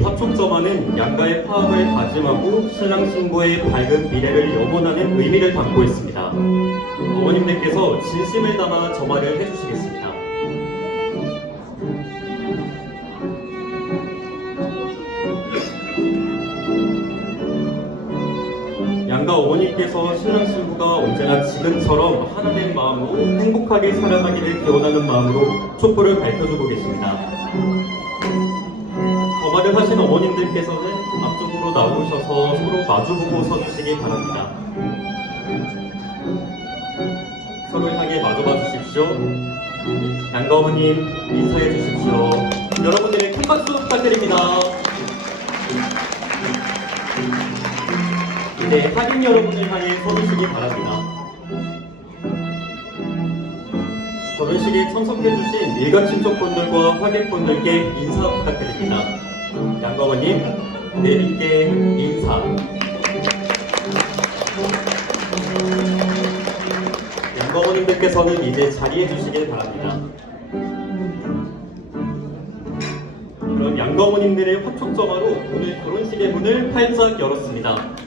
화촉점화는 양가의 파악을 다짐하고 신랑 신부의 밝은 미래를 염원하는 의미를 담고 있습니다. 어머님들께서 진심을 담아 점화를 해주시겠습니다. 양가 어머니께서 신랑 신부가 언제나 지금처럼 하나된 마음으로 행복하게 살아가기를 기원하는 마음으로 촛불을 밝혀주고 계십니다. 점화를 하신 어머님들께서는 앞쪽으로 나오셔서 서로 마주보고 서주시기 바랍니다. 서로 향해 마주봐 주십시오. 양가 어머님 인사해 주십시오. 여러분들의 큰 박수 부탁드립니다. 이제 할인 여러분을 향해 서주시기 바랍니다. 결혼식에 참석해주신 일가 친척분들과 화객분들께 인사 부탁드립니다. 양가원님, 내님께 인사. 양가원님들께서는 이제 자리해 주시길 바랍니다. 그럼 양가원님들의 화촉점화로 오늘 결혼식의 문을 활짝 열었습니다.